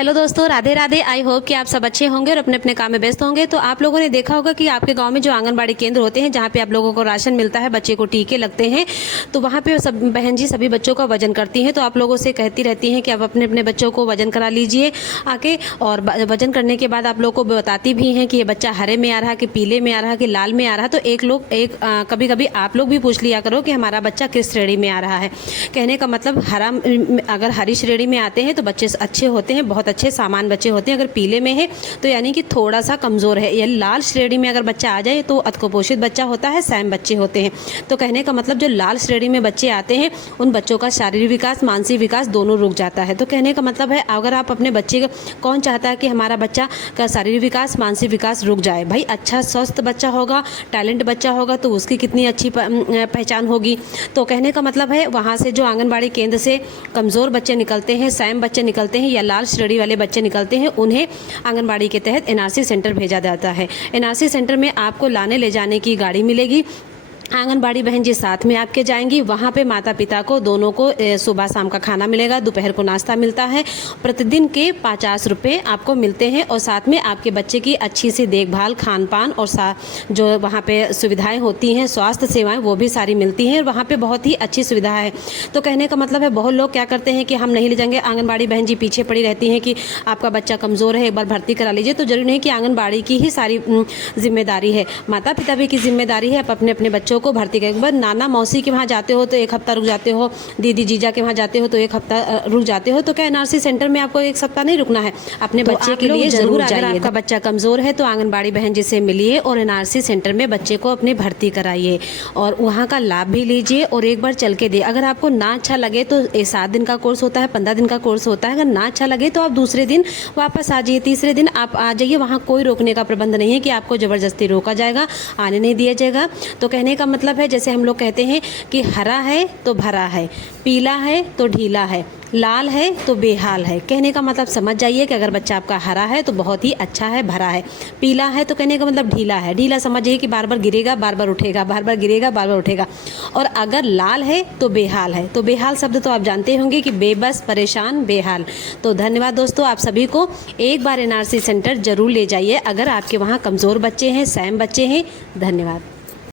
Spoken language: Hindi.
हेलो दोस्तों, राधे राधे। आई होप कि आप सब अच्छे होंगे और अपने अपने काम में व्यस्त होंगे। तो आप लोगों ने देखा होगा कि आपके गांव में जो आंगनबाड़ी केंद्र होते हैं, जहां पे आप लोगों को राशन मिलता है, बच्चे को टीके लगते हैं, तो वहां पे सब बहन जी सभी बच्चों का वजन करती हैं। तो आप लोगों से कहती रहती हैं कि आप अपने अपने बच्चों को वजन करा लीजिए आके। और वजन करने के बाद आप लोग को बताती भी हैं कि ये बच्चा हरे में आ रहा है कि पीले में आ रहा है कि लाल में आ रहा है। तो कभी कभी आप लोग भी पूछ लिया करो कि हमारा बच्चा किस श्रेणी में आ रहा है। कहने का मतलब अगर हरी श्रेणी में आते हैं तो बच्चे अच्छे होते हैं, बहुत अच्छे सामान बच्चे होते हैं। अगर पीले में है तो यानी कि थोड़ा सा कमज़ोर है। या लाल श्रेणी में अगर बच्चा आ जाए तो अतिकुपोषित बच्चा होता है, सैम बच्चे होते हैं। तो कहने का मतलब जो लाल श्रेणी में बच्चे आते हैं उन बच्चों का शारीरिक विकास, मानसिक विकास दोनों रुक जाता है। तो कहने का मतलब है अगर आप अपने बच्चे कौन चाहता है कि हमारा बच्चा का शारीरिक विकास, मानसिक विकास रुक जाए? भाई अच्छा स्वस्थ बच्चा होगा, टैलेंट बच्चा होगा तो उसकी कितनी अच्छी पहचान होगी। तो कहने का मतलब है वहाँ से जो आंगनबाड़ी केंद्र से कमज़ोर बच्चे निकलते हैं, सैम बच्चे निकलते हैं या लाल श्रेणी वाले बच्चे निकलते हैं, उन्हें आंगनबाड़ी के तहत एनआरसी सेंटर भेजा जाता है। एनआरसी सेंटर में आपको लाने ले जाने की गाड़ी मिलेगी। आंगनबाड़ी बहन जी साथ में आपके जाएंगी। वहाँ पे माता पिता को दोनों को सुबह शाम का खाना मिलेगा, दोपहर को नाश्ता मिलता है। प्रतिदिन के 50 रुपये आपको मिलते हैं और साथ में आपके बच्चे की अच्छी सी देखभाल, खान पान और जो वहाँ पे सुविधाएं होती हैं, स्वास्थ्य सेवाएं, वो भी सारी मिलती हैं। और वहाँ पे बहुत ही अच्छी सुविधा है। तो कहने का मतलब है बहुत लोग क्या करते हैं कि हम नहीं ले जाएंगे, आंगनबाड़ी बहन जी पीछे पड़ी रहती हैं कि आपका बच्चा कमज़ोर है, एक बार भर्ती करा लीजिए। तो जरूरी नहीं कि आंगनबाड़ी की ही सारी जिम्मेदारी है, माता पिता भी की जिम्मेदारी है। आप अपने अपने बच्चों को भर्ती करें। एक बार नाना मौसी के वहाँ जाते हो तो एक हफ्ता रुक जाते हो, दीदी जीजा के वहाँ जाते हो तो एक हफ्ता रुक जाते हो। तो क्या एनआरसी सेंटर में आपको एक सप्ताह नहीं रुकना है? अपने बच्चे के लिए जरूर जाइए। अगर आपका बच्चा कमज़ोर है तो आंगनबाड़ी बहन जी से मिलिए और एनआरसी सेंटर में बच्चे को अपनी भर्ती कराइए और वहाँ का लाभ भी लीजिए और एक बार चल के दे। अगर आपको ना अच्छा लगे तो 7 दिन का कोर्स होता है, 15 दिन का कोर्स होता है। अगर ना अच्छा लगे तो आप दूसरे दिन वापस आ जाइए, तीसरे दिन आप आ जाइए। वहाँ कोई रोकने का प्रबंध नहीं है कि आपको ज़बरदस्ती रोका जाएगा, आने नहीं दिया जाएगा। तो कहने का मतलब है जैसे हम लोग कहते हैं कि हरा है तो भरा है, पीला है तो ढीला है, लाल है तो बेहाल है। कहने का मतलब समझ जाइए कि अगर बच्चा आपका हरा है तो बहुत ही अच्छा है, भरा है। पीला है तो कहने का मतलब ढीला है, ढीला समझ जाइए कि बार बार गिरेगा, बार बार उठेगा, बार बार गिरेगा, बार बार उठेगा। और अगर लाल है तो बेहाल है। तो बेहाल शब्द तो आप जानते होंगे कि बेबस, परेशान, बेहाल। तो धन्यवाद दोस्तों, आप सभी को एक बार एनआरसी सेंटर जरूर ले जाइए अगर आपके वहाँ कमज़ोर बच्चे हैं, सैम बच्चे हैं। धन्यवाद।